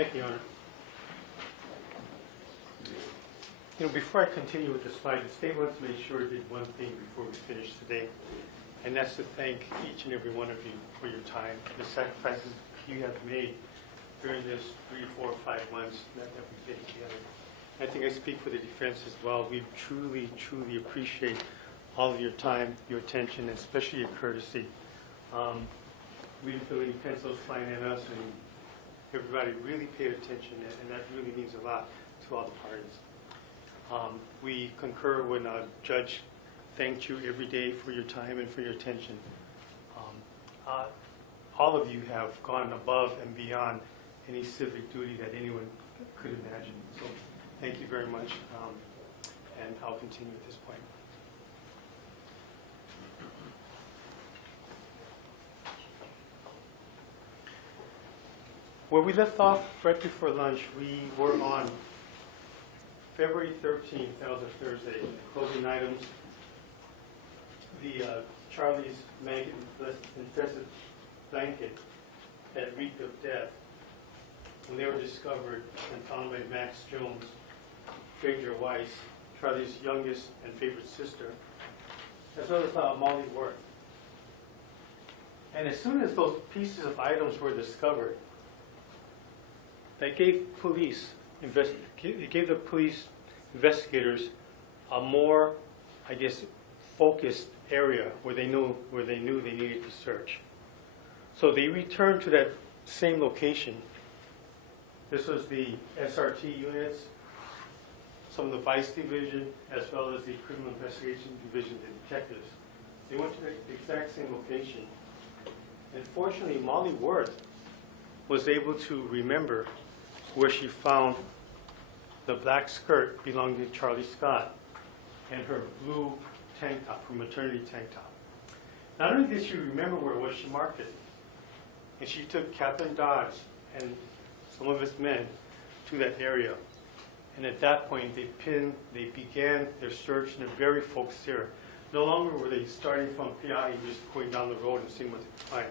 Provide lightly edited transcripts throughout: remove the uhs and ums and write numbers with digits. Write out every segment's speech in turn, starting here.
Thank you, Your Honor. Before I continue with the slide, the state wants to make sure it did one thing before we finish today, and that's to thank each and every one of you for your time, the sacrifices you have made during this 3, 4, 5 months that we've been together. I think I speak for the defense as well. We truly, truly appreciate all of your time, your attention, and especially your courtesy. We didn't feel any pencils flying at us, and everybody really paid attention, and that really means a lot to all the parties. We concur when Judge thanked you every day for your time and for your attention. All of you have gone above and beyond any civic duty that anyone could imagine. So thank you very much, and I'll continue at this point. Where we left off right before lunch, we were on February 13th, that was a Thursday. Closing items, the Charlie's maggot-infested blanket had reeked of death when they were discovered and found by Max Jones, Frazier Weiss, Charlie's youngest and favorite sister, as well as Molly Worth. And as soon as those pieces of items were discovered, that gave the police investigators a more, I guess, focused area where they knew they needed to search. So they returned to that same location. This was the SRT units, some of the Vice Division, as well as the Criminal Investigation Division, the detectives. They went to the exact same location. And fortunately, Molly Worth was able to remember where she found the black skirt belonging to Charlie Scott and her blue tank top, her maternity tank top. Not only did she remember where it was, she marked it. And she took Captain Dodge and some of his men to that area. And at that point, they began their search in a very focused area. No longer were they starting from Piatti, just going down the road and seeing what they could find.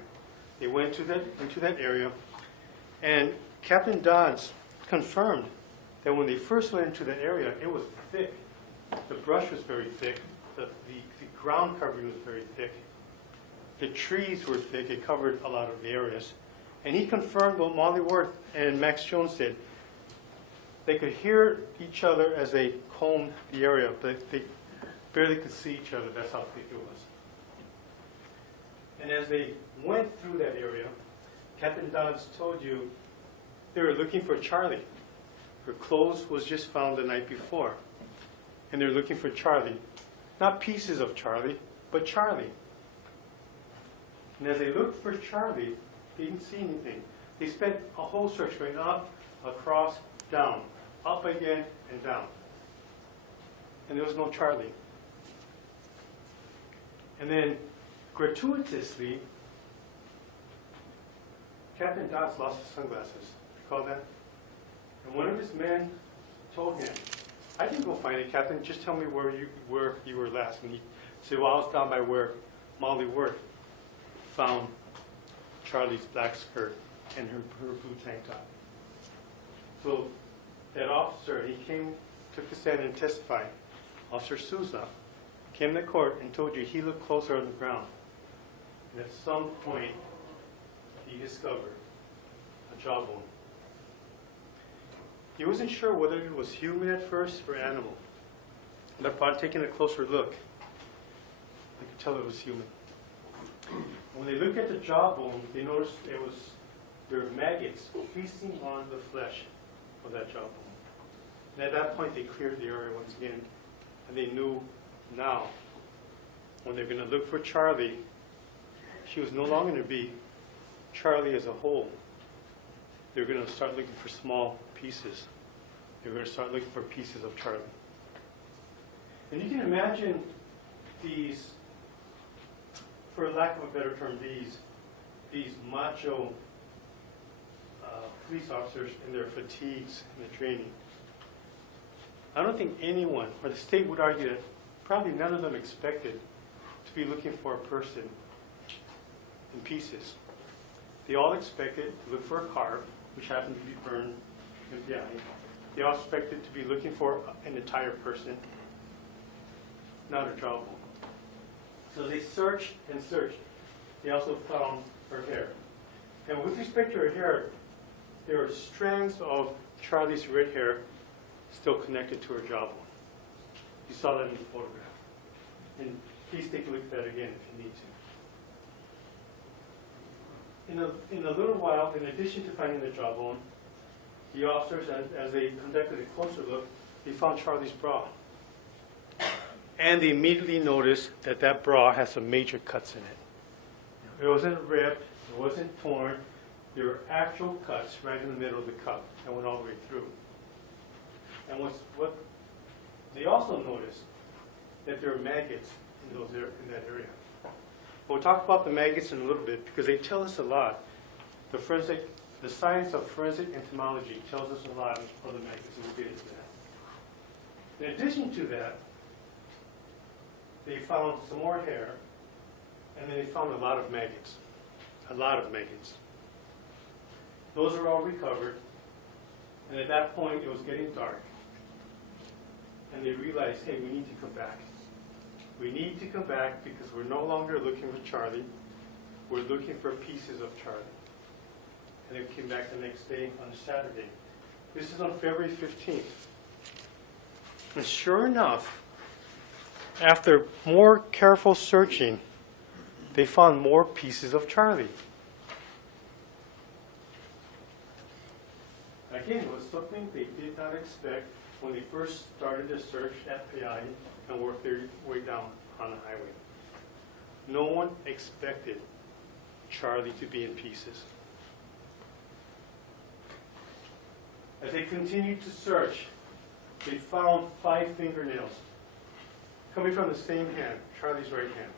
They went into that area, and Captain Dodge confirmed that when they first went into the area, it was thick. The brush was very thick. The ground covering was very thick. The trees were thick. It covered a lot of the areas. And he confirmed what Molly Worth and Max Jones said. They could hear each other as they combed the area, but they barely could see each other. That's how thick it was. And as they went through that area, Captain Dodds told you they were looking for Charlie. Her clothes was just found the night before. And they're looking for Charlie. Not pieces of Charlie, but Charlie. And as they looked for Charlie, they didn't see anything. They spent a whole search going up, across, down, up again, and down. And there was no Charlie. And then, gratuitously, Captain Dodds lost his sunglasses. Recall that? And one of his men told him, "I didn't go find it, Captain. Just tell me where you were last." And he said, "Well, I was down by where Molly Worth found Charlie's black skirt and her blue tank top." So that officer, he took the stand and testified. Officer Souza came to court and told you he looked closer on the ground. And at some point, he discovered a jawbone. He wasn't sure whether it was human at first or animal. But upon taking a closer look, they could tell it was human. When they looked at the jawbone, they noticed there were maggots feasting on the flesh of that jawbone. And at that point, they cleared the area once again, and they knew now, when they're going to look for Charlie, she was no longer going to be Charlie as a whole. They're going to start looking for small pieces. They're going to start looking for pieces of Charlie. And you can imagine these, for lack of a better term, these macho police officers in their fatigues and their training. I don't think anyone, or the state would argue that probably none of them expected to be looking for a person in pieces. They all expected to look for a car which happened to be burned in the eye. They also expected to be looking for an entire person, not a jawbone. So they searched and searched. They also found her hair. And with respect to her hair, there are strands of Charlie's red hair still connected to her jawbone. You saw that in the photograph. And please take a look at that again if you need to. In a little while, in addition to finding the jawbone, the officers, as they conducted a closer look, they found Charlie's bra. And they immediately noticed that that bra has some major cuts in it. It wasn't ripped, it wasn't torn. There were actual cuts right in the middle of the cup that went all the way through. And what they also noticed that there were maggots in that area. We'll talk about the maggots in a little bit because they tell us a lot. The science of forensic entomology tells us a lot of the maggots, and we'll get into that. In addition to that, they found some more hair, and then they found a lot of maggots. A lot of maggots. Those are all recovered, and at that point it was getting dark. And they realized, hey, we need to come back. We need to come back because we're no longer looking for Charlie. We're looking for pieces of Charlie. And they came back the next day on Saturday. This is on February 15th. And sure enough, after more careful searching, they found more pieces of Charlie. Again, it was something they did not expect when they first started the search at Paia and worked their way down on the highway. No one expected Charlie to be in pieces. As they continued to search, they found 5 fingernails coming from the same hand, Charlie's right hand.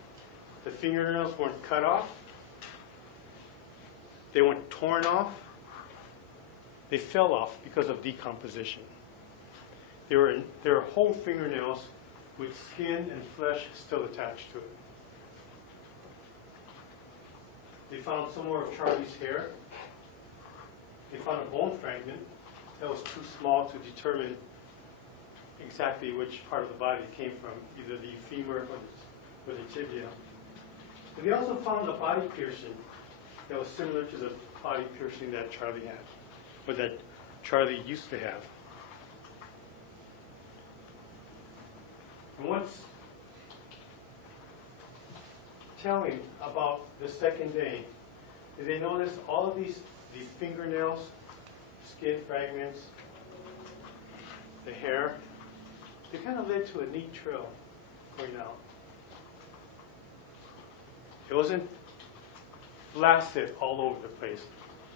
The fingernails weren't cut off. They weren't torn off. They fell off because of decomposition. There were whole fingernails with skin and flesh still attached to it. They found some more of Charlie's hair. They found a bone fragment that was too small to determine exactly which part of the body it came from, either the femur or the tibia. And they also found a body piercing that was similar to the body piercing that Charlie had, or that Charlie used to have. And what's telling about the second day is they noticed all of these fingernails, skin fragments, the hair, they kind of led to a neat trail going out. It wasn't blasted all over the place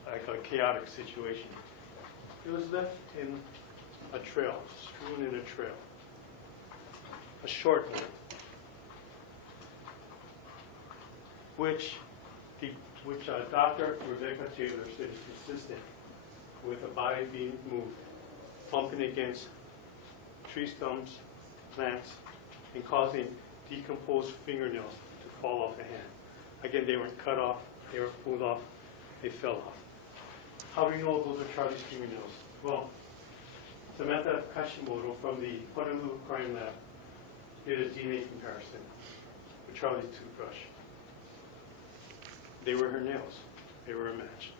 like a chaotic situation. It was left in a trail, strewn in a trail, a short one, which Dr. Rebecca Taylor said is consistent with a body being moved, bumping against tree stumps, plants, and causing decomposed fingernails to fall off the hand. Again, they weren't cut off, they were pulled off, they fell off. How do we know those are Charlie's fingernails? Well, Samantha Kashimoto from the Honolulu Crime Lab did a DNA comparison with Charlie's toothbrush. They were her nails. They were a match.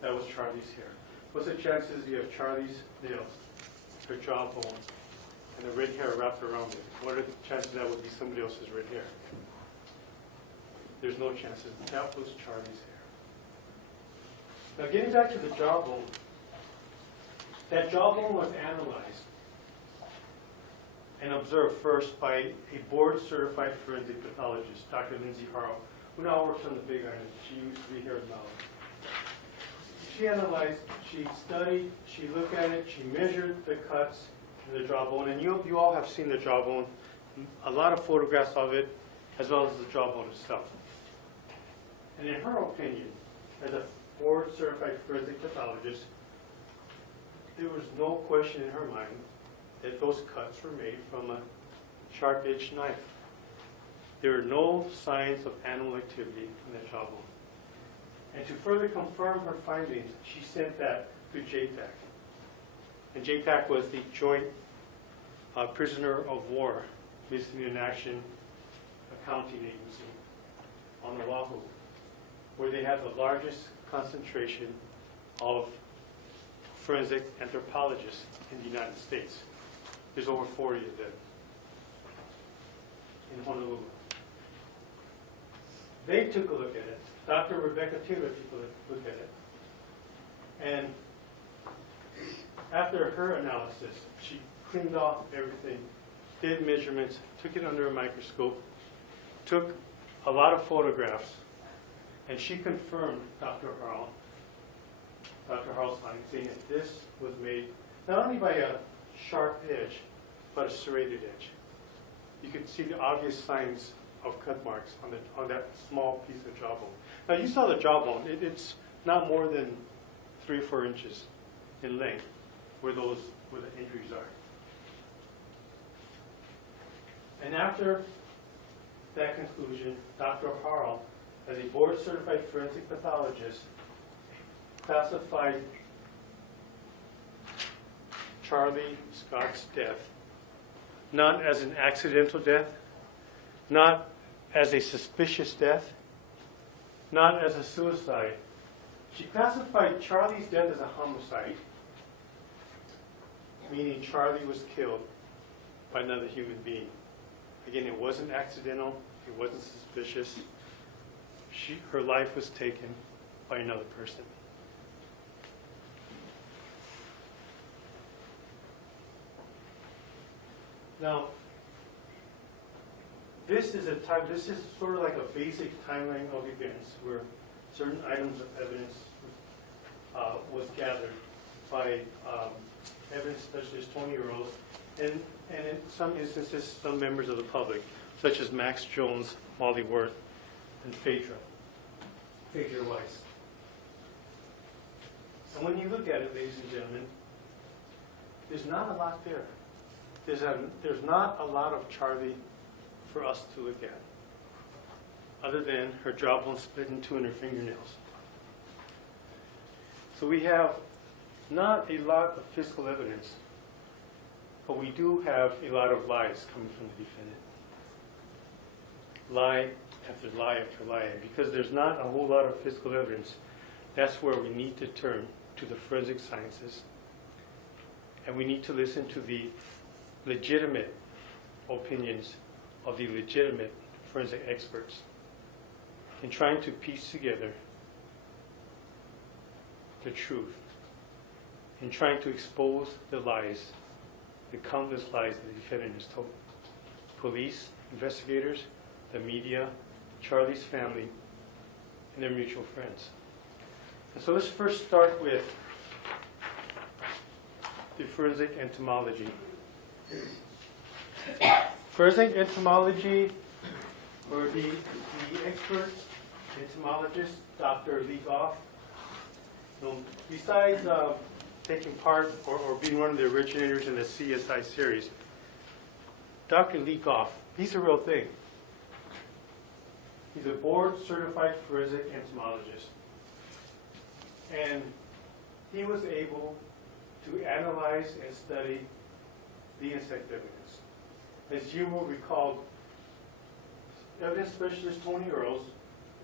That was Charlie's hair. What's the chances you have Charlie's nails, her jawbone, and the red hair wrapped around it? What are the chances that would be somebody else's red hair? There's no chances. That was Charlie's hair. Now getting back to the jawbone, that jawbone was analyzed and observed first by a board-certified forensic pathologist, Dr. Lindsay Harrell, who now works on the Big Island. She used to be here at Maui. She analyzed, she studied, she looked at it, she measured the cuts in the jawbone, and you all have seen the jawbone, a lot of photographs of it, as well as the jawbone itself. And in her opinion, as a board-certified forensic pathologist, there was no question in her mind that those cuts were made from a sharp-edged knife. There were no signs of animal activity in the jawbone. And to further confirm her findings, she sent that to JPAC. And JPAC was the Joint Prisoner of War Missing in Action Accounting Agency on Oahu, where they have the largest concentration of forensic anthropologists in the United States. There's over 40 of them in Honolulu. They took a look at it. Dr. Rebecca Taylor took a look at it. And after her analysis, she cleaned off everything, did measurements, took it under a microscope, took a lot of photographs, and she confirmed Dr. Harl's findings, saying that this was made not only by a sharp edge, but a serrated edge. You could see the obvious signs of cut marks on that small piece of jawbone. Now you saw the jawbone. It's not more than 3 or 4 inches in length where the injuries are. And after that conclusion, Dr. Harl, as a board-certified forensic pathologist, classified Charlie Scott's death not as an accidental death, not as a suspicious death, not as a suicide. She classified Charlie's death as a homicide, meaning Charlie was killed by another human being. Again, it wasn't accidental, it wasn't suspicious. Her life was taken by another person. Now, this is sort of like a basic timeline of events where certain items of evidence was gathered by evidence specialist Tony Earls, and in some instances, some members of the public, such as Max Jones, Molly Worth, and Phaedra Weiss. And when you look at it, ladies and gentlemen, there's not a lot there. There's not a lot of Charlie for us to look at, other than her jawbone split in 2 and her fingernails. So we have not a lot of physical evidence, but we do have a lot of lies coming from the defendant. Lie after lie after lie. And because there's not a whole lot of physical evidence, that's where we need to turn to the forensic sciences. And we need to listen to the legitimate opinions of the legitimate forensic experts in trying to piece together the truth, in trying to expose the lies, the countless lies that the defendant has told. Police, investigators, the media, Charlie's family, and their mutual friends. And so let's first start with the forensic entomology. Forensic entomology, or the expert entomologist, Dr. Lee Goff. Besides taking part or being one of the originators in the CSI series, Dr. Lee Goff, he's a real thing. He's a board-certified forensic entomologist. And he was able to analyze and study the insect evidence. As you will recall, evidence specialist Tony Earls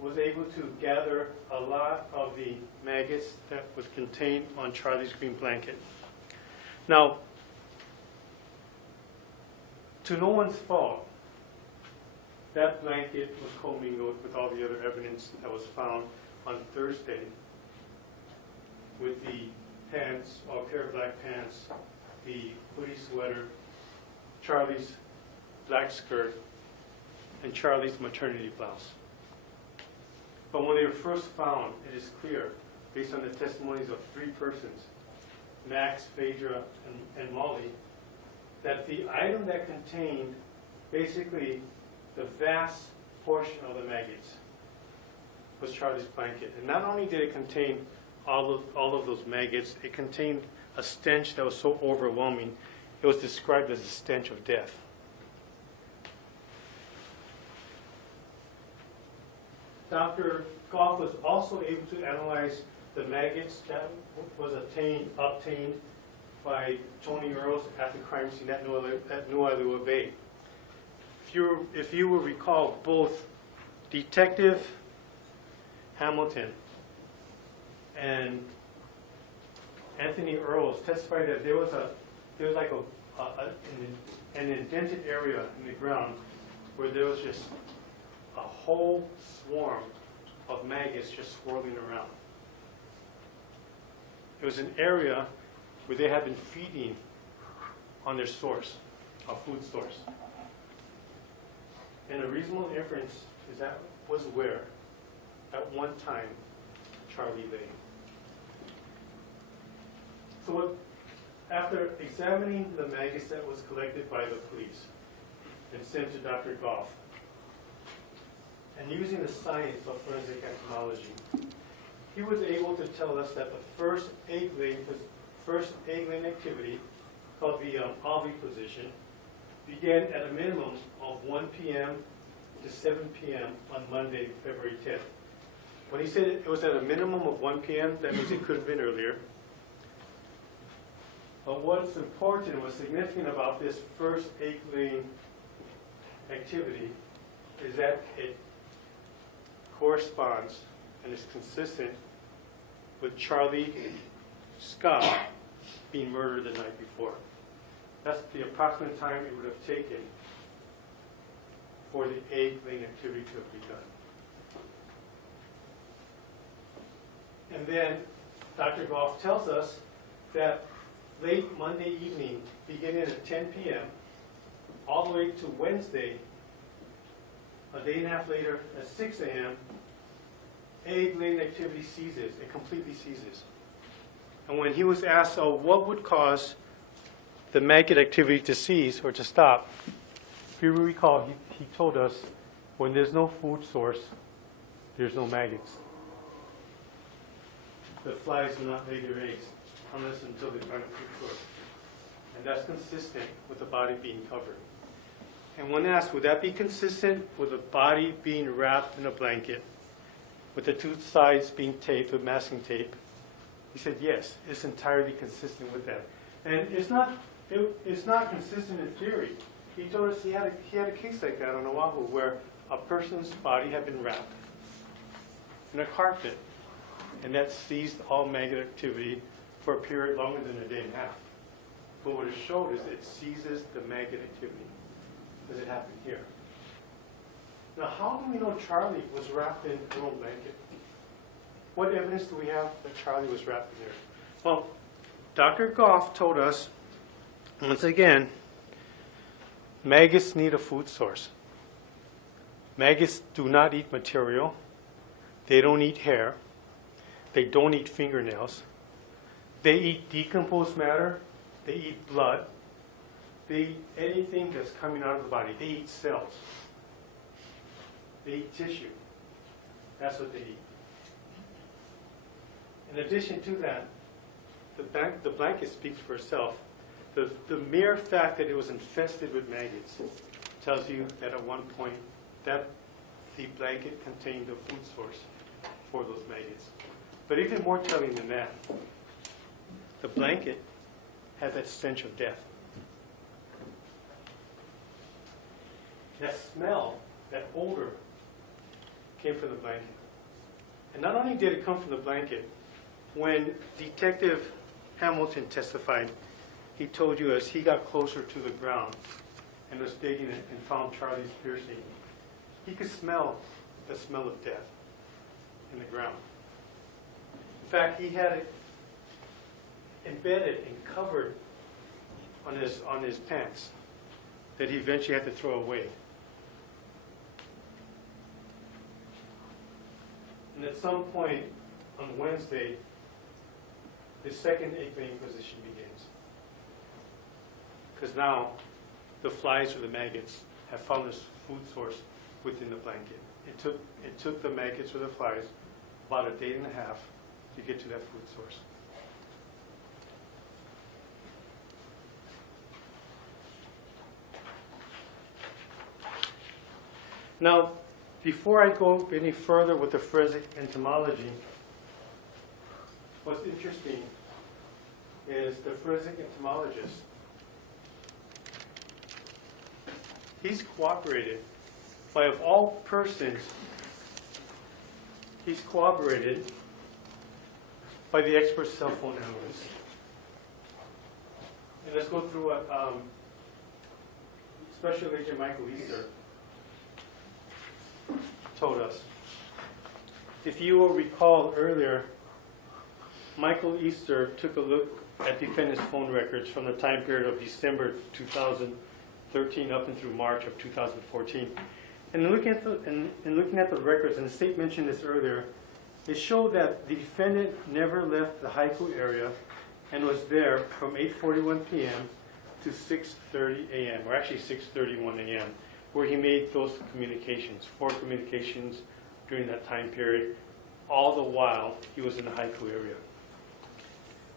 was able to gather a lot of the maggots that was contained on Charlie's green blanket. Now, to no one's fault, that blanket was commingled with all the other evidence that was found on Thursday with the pants, a pair of black pants, the hoodie sweater, Charlie's black skirt, and Charlie's maternity blouse. But when they were first found, it is clear, based on the testimonies of 3 persons, Max, Phaedra, and Molly, that the item that contained basically the vast portion of the maggots was Charlie's blanket. And not only did it contain all of those maggots, it contained a stench that was so overwhelming, it was described as a stench of death. Dr. Goff was also able to analyze the maggots that was obtained by Tony Earls at the crime scene at Wailuku Bay. If you will recall, both Detective Hamilton and Anthony Earls testified that there was like an indented area in the ground where there was just a whole swarm of maggots just swirling around. It was an area where they had been feeding on their source, a food source. And a reasonable inference is that was where, at one time, Charlie lay. So after examining the maggots that was collected by the police and sent to Dr. Goff, and using the science of forensic entomology, he was able to tell us that the first egg-laying activity, called the oviposition, began at a minimum of 1 p.m. to 7 p.m. on Monday, February 10th. When he said it was at a minimum of 1 p.m., that means it could have been earlier. But what's important, what's significant about this first egg-laying activity is that it corresponds and is consistent with Charlie Scott being murdered the night before. That's the approximate time it would have taken for the egg-laying activity to have begun. And then Dr. Goff tells us that late Monday evening, beginning at 10 p.m., all the way to Wednesday, a day and a half later, at 6 a.m., egg-laying activity ceases. It completely ceases. And when he was asked, what would cause the maggot activity to cease or to stop, if you recall, he told us, when there's no food source, there's no maggots. The flies do not lay their eggs unless until they find a food source. And that's consistent with the body being covered. And when asked, would that be consistent with the body being wrapped in a blanket, with the two sides being taped with masking tape? He said, yes, it's entirely consistent with that. And it's not consistent in theory. He told us he had a case like that on Oahu where a person's body had been wrapped in a carpet, and that ceased all maggot activity for a period longer than a day and a half. But what it showed is it seizes the maggot activity, because it happened here. Now, how do we know Charlie was wrapped in an old blanket? What evidence do we have that Charlie was wrapped in there? Well, Dr. Goff told us, once again, maggots need a food source. Maggots do not eat material. They don't eat hair. They don't eat fingernails. They eat decomposed matter. They eat blood. They eat anything that's coming out of the body. They eat cells. They eat tissue. That's what they eat. In addition to that, the blanket speaks for itself. The mere fact that it was infested with maggots tells you that at one point that the blanket contained a food source for those maggots. But even more telling than that, the blanket had that stench of death. That smell, that odor, came from the blanket. And not only did it come from the blanket, when Detective Hamilton testified, he told you as he got closer to the ground and was digging it and found Charlie's piercing, he could smell the smell of death in the ground. In fact, he had it embedded and covered on his pants that he eventually had to throw away. And at some point on Wednesday, the second egg-laying position begins. Because now the flies or the maggots have found this food source within the blanket. It took the maggots or the flies about a day and a half to get to that food source. Now, before I go any further with the forensic entomology, what's interesting is the forensic entomologist. He's cooperated by, of all persons, he's cooperated by the expert cell phone analyst. And let's go through what Special Agent Michael Easter told us. If you will recall earlier, Michael Easter took a look at defendant's phone records from the time period of December 2013 up and through March of 2014. And looking at the records, and the state mentioned this earlier, it showed that the defendant never left the Haiku area and was there from 8:41 p.m. to 6:30 a.m., or actually 6:31 a.m., where he made those communications, 4 communications during that time period, all the while he was in the Haiku area.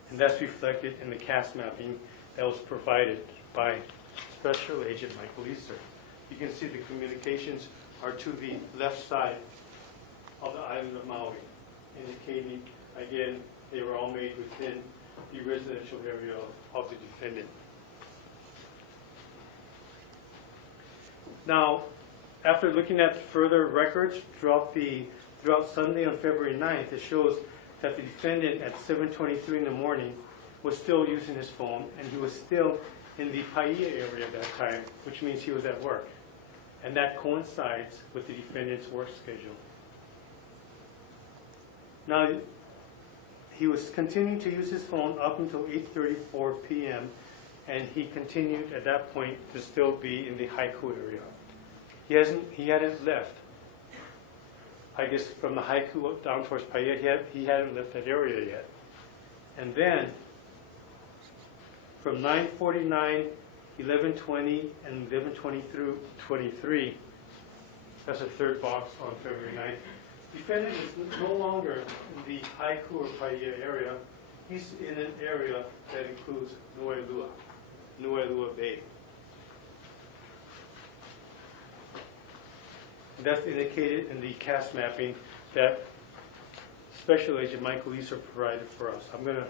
And that's reflected in the cast mapping that was provided by Special Agent Michael Easter. You can see the communications are to the left side of the island of Maui, indicating, again, they were all made within the residential area of the defendant. Now, after looking at further records throughout Sunday on February 9th, it shows that the defendant at 7:23 in the morning was still using his phone, and he was still in the Paia area at that time, which means he was at work. And that coincides with the defendant's work schedule. Now, he was continuing to use his phone up until 8:34 p.m., and he continued at that point to still be in the Haiku area. He hadn't left. I guess from the Haiku down towards Paia, he hadn't left that area yet. And then, from 9:49, 11:20, and 11:20 through 23, that's the third box on February 9th, defendant is no longer in the Haiku or Paia area. He's in an area that includes Nuelua Bay. That's indicated in the cast mapping that Special Agent Michael Easter provided for us. I'm going to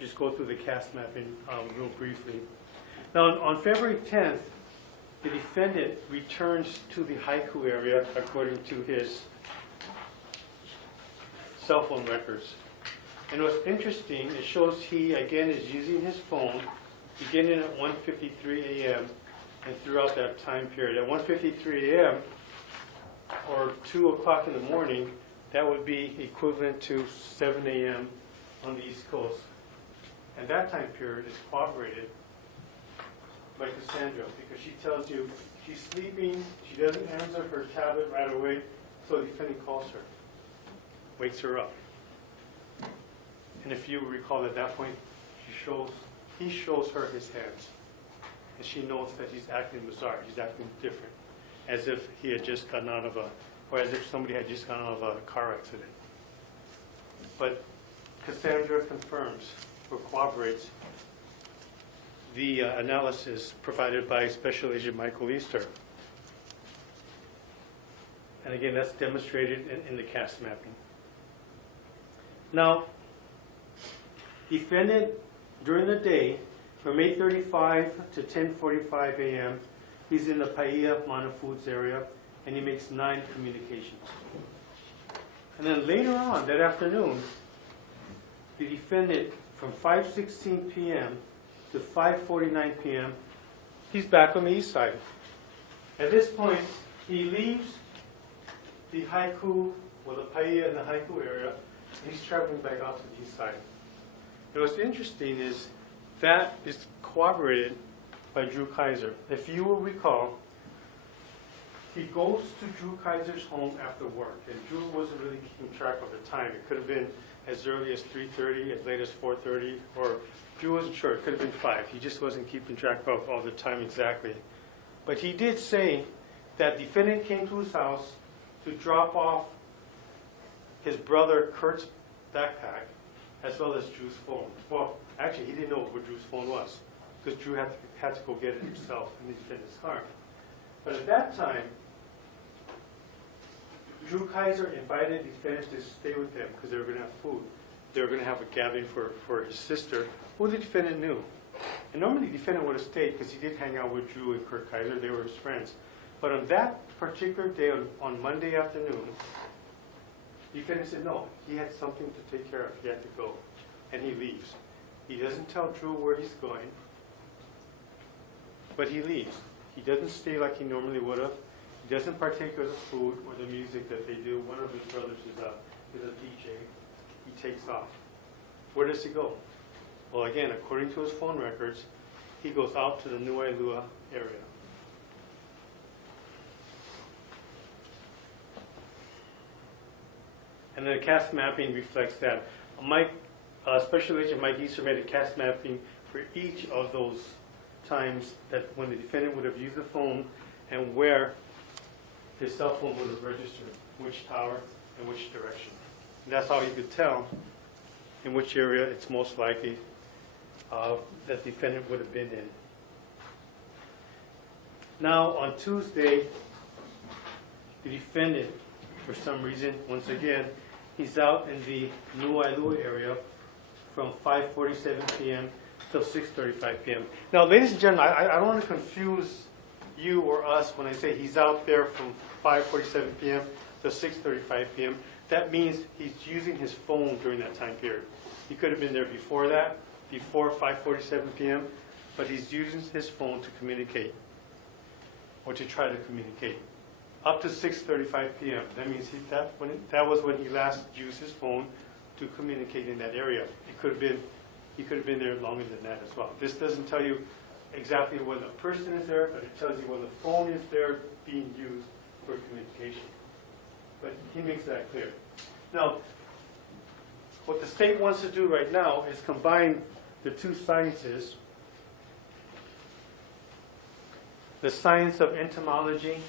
just go through the cast mapping real briefly. Now, on February 10th, the defendant returns to the Haiku area according to his cell phone records. And what's interesting, it shows he, again, is using his phone beginning at 1:53 a.m. and throughout that time period. At 1:53 a.m. or 2 o'clock in the morning, that would be equivalent to 7 a.m. on the East Coast. And that time period is corroborated by Cassandra, because she tells you she's sleeping, she doesn't answer her tablet right away, so the defendant calls her, wakes her up. And if you recall, at that point, he shows her his hands. And she knows that he's acting bizarre, he's acting different, as if he had just gotten out of or as if somebody had just gotten out of a car accident. But Cassandra confirms or corroborates the analysis provided by Special Agent Michael Easter. And again, that's demonstrated in the cast mapping. Now, defendant, during the day, from 8:35 to 10:45 a.m., he's in the Paia Mana Foods area, and he makes 9 communications. And then later on, that afternoon, the defendant, from 5:16 p.m. to 5:49 p.m., he's back on the east side. At this point, he leaves the Haiku, or the Paia and the Haiku area, and he's traveling back out to the east side. And what's interesting is that is corroborated by Drew Kaiser. If you will recall, he goes to Drew Kaiser's home after work, and Drew wasn't really keeping track of the time. It could have been as early as 3:30, as late as 4:30, or Drew wasn't sure. It could have been 5. He just wasn't keeping track of all the time exactly. But he did say that the defendant came to his house to drop off his brother Kurt's backpack, as well as Drew's phone. Well, actually, he didn't know where Drew's phone was, because Drew had to go get it himself in the defendant's car. But at that time, Drew Kaiser invited the defendant to stay with them because they were going to have food. They were going to have a gathering for his sister, who the defendant knew. And normally the defendant would have stayed because he did hang out with Drew and Kurt Kaiser. They were his friends. But on that particular day, on Monday afternoon, the defendant said no. He had something to take care of. He had to go. And he leaves. He doesn't tell Drew where he's going, but he leaves. He doesn't stay like he normally would have. He doesn't partake of the food or the music that they do. One of his brothers is a DJ. He takes off. Where does he go? Well, again, according to his phone records, he goes out to the New Wailuku area. And then the cast mapping reflects that. Special Agent Mike Easter made a cast mapping for each of those times that when the defendant would have used the phone and where his cell phone would have registered, which tower and which direction. And that's how you could tell in which area it's most likely that the defendant would have been in. Now, on Tuesday, the defendant, for some reason, once again, he's out in the New Wailuku area from 5:47 p.m. till 6:35 p.m. Now, ladies and gentlemen, I don't want to confuse you or us when I say he's out there from 5:47 p.m. till 6:35 p.m. That means he's using his phone during that time period. He could have been there before that, before 5:47 p.m., but he's using his phone to communicate or to try to communicate. Up to 6:35 p.m. That means that was when he last used his phone to communicate in that area. He could have been there longer than that as well. This doesn't tell you exactly when the person is there, but it tells you when the phone is there being used for communication. But he makes that clear. Now, what the state wants to do right now is combine the two sciences, the science of entomology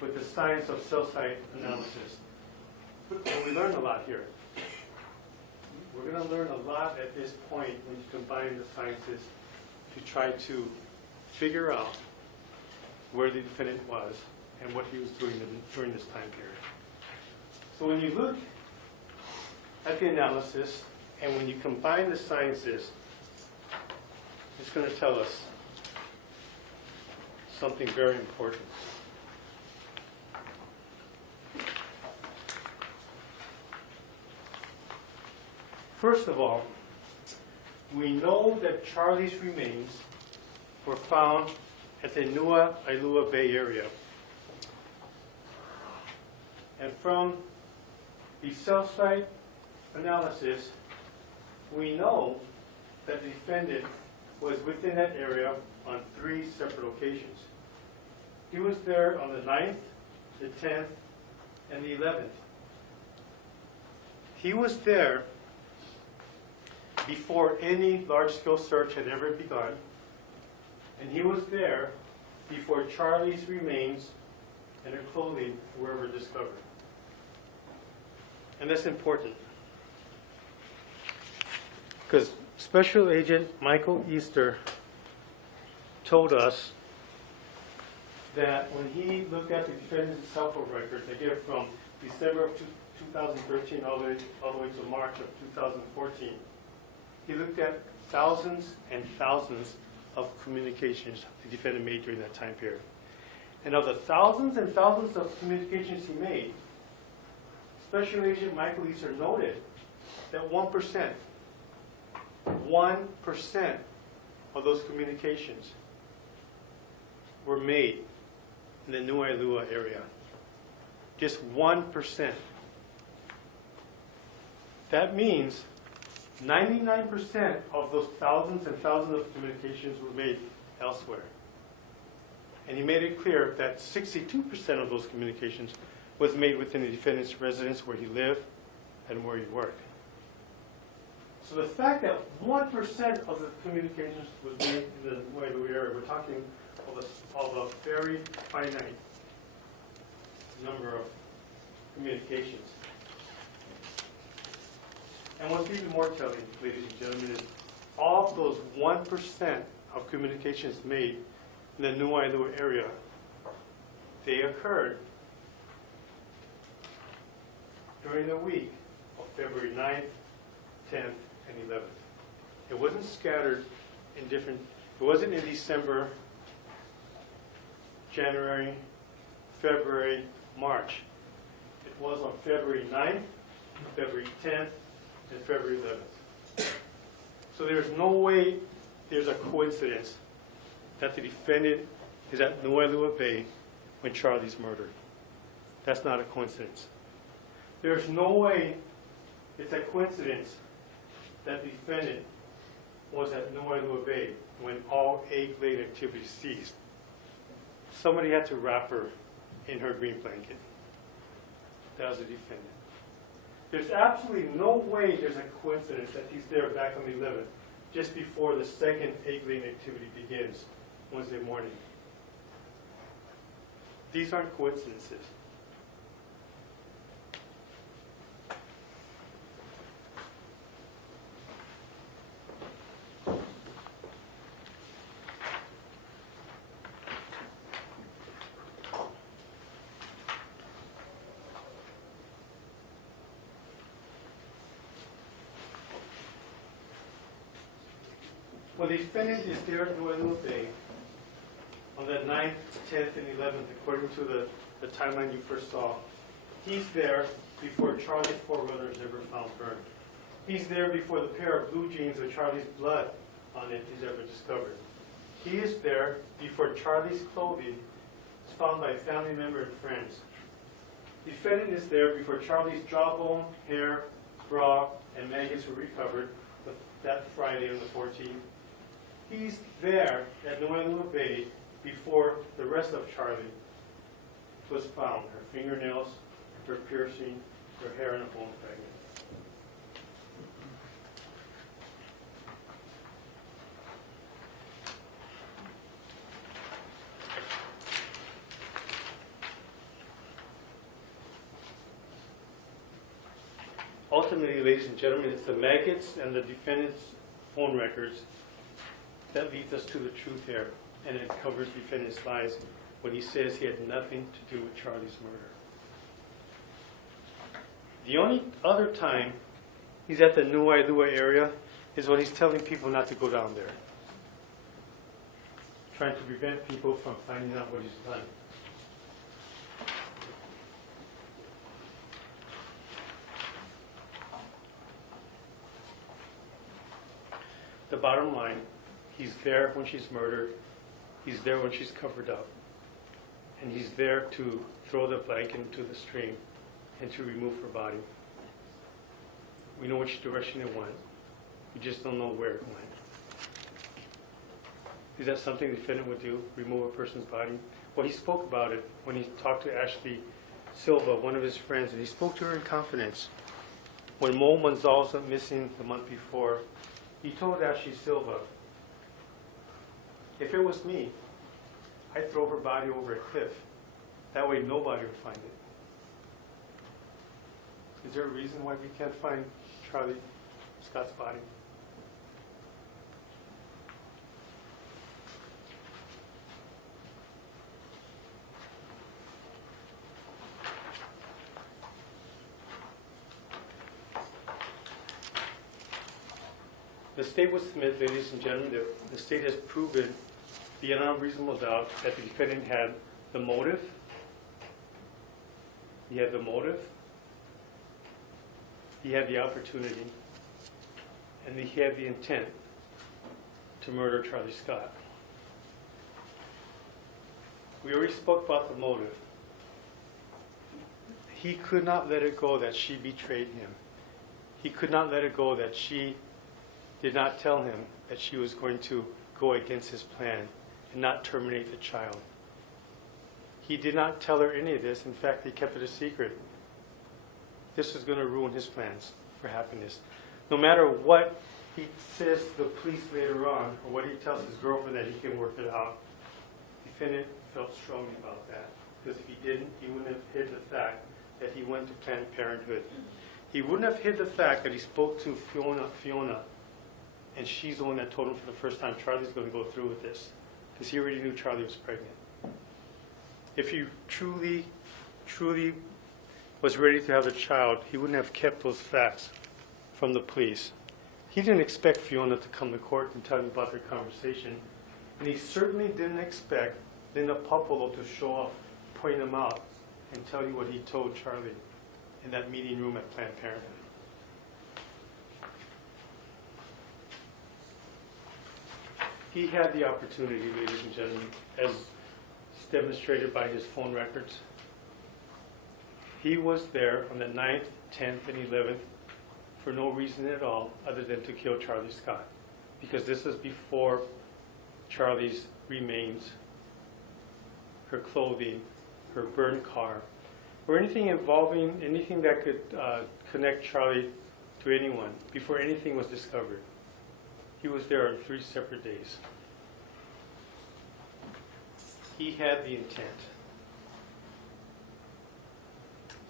with the science of cell site analysis. And we learned a lot here. We're going to learn a lot at this point when you combine the sciences to try to figure out where the defendant was and what he was doing during this time period. So when you look at the analysis and when you combine the sciences, it's going to tell us something very important. First of all, we know that Charlie's remains were found at the New Wailuku Bay area. And from the cell site analysis, we know that the defendant was within that area on 3 separate occasions. He was there on the 9th, the 10th, and the 11th. He was there before any large-scale search had ever begun, and he was there before Charlie's remains and her clothing were ever discovered. And that's important, because Special Agent Michael Easter told us that when he looked at the defendant's cell phone records, again from December of 2013 all the way to March of 2014, he looked at thousands and thousands of communications the defendant made during that time period. And of the thousands and thousands of communications he made, Special Agent Michael Easter noted that 1% of those communications were made in the New Wailuku area. Just 1%. That means 99% of those thousands and thousands of communications were made elsewhere. And he made it clear that 62% of those communications was made within the defendant's residence where he lived and where he worked. So the fact that 1% of the communications was made in the Wailuku area, we're talking of a very finite number of communications. And what's even more telling, ladies and gentlemen, is of those 1% of communications made in the New Wailuku area, They occurred during the week of February 9th, 10th, and 11th. It wasn't scattered in different, it wasn't in December, January, February, March. It was on February 9th, February 10th, and February 11th. So there's no way there's a coincidence that the defendant is at Wailuku Bay when Charlie's murdered. That's not a coincidence. There's no way it's a coincidence that the defendant was at Wailuku Bay when all egg-laying activity ceased. Somebody had to wrap her in her green blanket. That was the defendant. There's absolutely no way there's a coincidence that he's there back on the 11th, just before the second egg-laying activity begins, Wednesday morning. These aren't coincidences. Well, the defendant is there at Wailuku Bay on the 9th, 10th, and 11th, according to the timeline you first saw. He's there before Charlie's four-wheeler is ever found burned. He's there before the pair of blue jeans with Charlie's blood on it is ever discovered. He is there before Charlie's clothing is found by a family member and friends. The defendant is there before Charlie's jawbone, hair, bra, and maggots were recovered that Friday on the 14th. He's there at Wailuku Bay before the rest of Charlie was found. Her fingernails, her piercing, her hair, and a bone fragment. Ultimately, ladies and gentlemen, it's the maggots and the defendant's phone records that leads us to the truth here, and it covers defendant's lies when he says he had nothing to do with Charlie's murder. The only other time he's at the Wailuku area is when he's telling people not to go down there, trying to prevent people from finding out what he's done. The bottom line, he's there when she's murdered, he's there when she's covered up, and he's there to throw the blanket into the stream and to remove her body. We know which direction it went. We just don't know where it went. Is that something the defendant would do, remove a person's body? Well, he spoke about it when he talked to Ashley Silva, one of his friends, and he spoke to her in confidence. When Mo Manzal's went missing the month before, he told Ashley Silva, if it was me, I'd throw her body over a cliff. That way nobody would find it. Is there a reason why we can't find Charlie Scott's body? The state will submit, ladies and gentlemen, that the state has proven beyond unreasonable doubt that the defendant had the motive. He had the motive. He had the opportunity. And he had the intent to murder Charlie Scott. We already spoke about the motive. He could not let it go that she betrayed him. He could not let it go that she did not tell him that she was going to go against his plan and not terminate the child. He did not tell her any of this. In fact, he kept it a secret. This was going to ruin his plans for happiness. No matter what he says to the police later on, or what he tells his girlfriend that he can work it out, the defendant felt strongly about that. Because if he didn't, he wouldn't have hid the fact that he went to Planned Parenthood. He wouldn't have hid the fact that he spoke to Fiona, and she's the one that told him for the first time, Charlie's going to go through with this. Because he already knew Charlie was pregnant. If he truly was ready to have a child, he wouldn't have kept those facts from the police. He didn't expect Fiona to come to court and tell him about their conversation. And he certainly didn't expect Linda Popolo to show up, point him out, and tell you what he told Charlie in that meeting room at Planned Parenthood. He had the opportunity, ladies and gentlemen, as demonstrated by his phone records. He was there on the 9th, 10th, and 11th for no reason at all other than to kill Charlie Scott, because this is before Charlie's remains, her clothing, her burned car, or anything involving anything that could connect Charlie to anyone before anything was discovered. He was there on 3 separate days. He had the intent.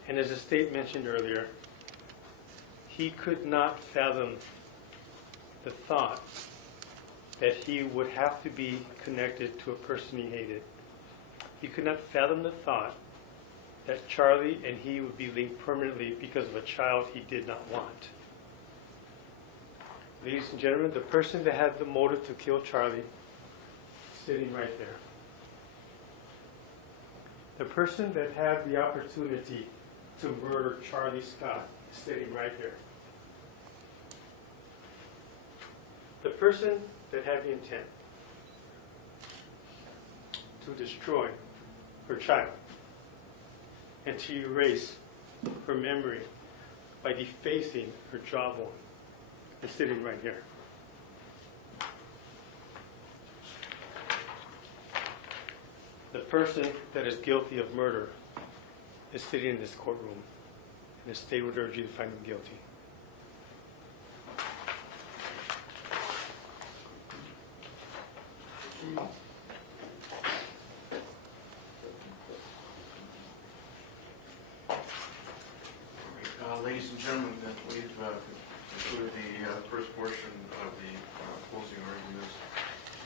And as the state mentioned earlier, he could not fathom the thought that he would have to be connected to a person he hated. He could not fathom the thought that Charlie and he would be linked permanently because of a child he did not want. Ladies and gentlemen, the person that had the motive to kill Charlie is sitting right there. The person that had the opportunity to murder Charlie Scott is sitting right there. The person that had the intent to destroy her child and to erase her memory by defacing her jawbone is sitting right here. The person that is guilty of murder is sitting in this courtroom, and the state would urge you to find him guilty. Ladies and gentlemen, we've concluded the first portion of the closing arguments,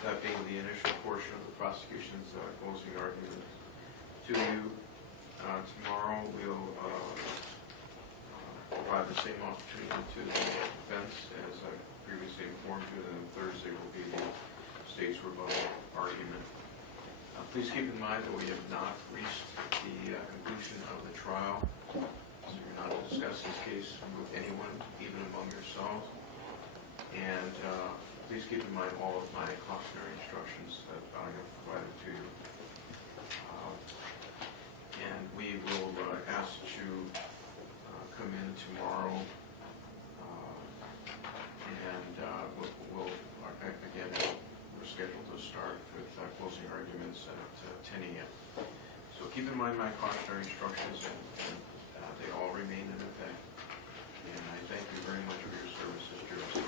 that being the initial portion of the prosecution's closing argument. To you, tomorrow we'll provide the same opportunity to the defense as I previously informed you, and then Thursday will be the state's rebuttal argument. Please keep in mind that we have not reached the conclusion of the trial. So you're not to discuss this case with anyone, even among yourselves. And please keep in mind all of my cautionary instructions that I have provided to you. And we will ask that you come in tomorrow. We'll again, we're scheduled to start with closing arguments at 10 a.m. So keep in mind my cautionary instructions, and they all remain in effect. And I thank you very much for your services, Juris.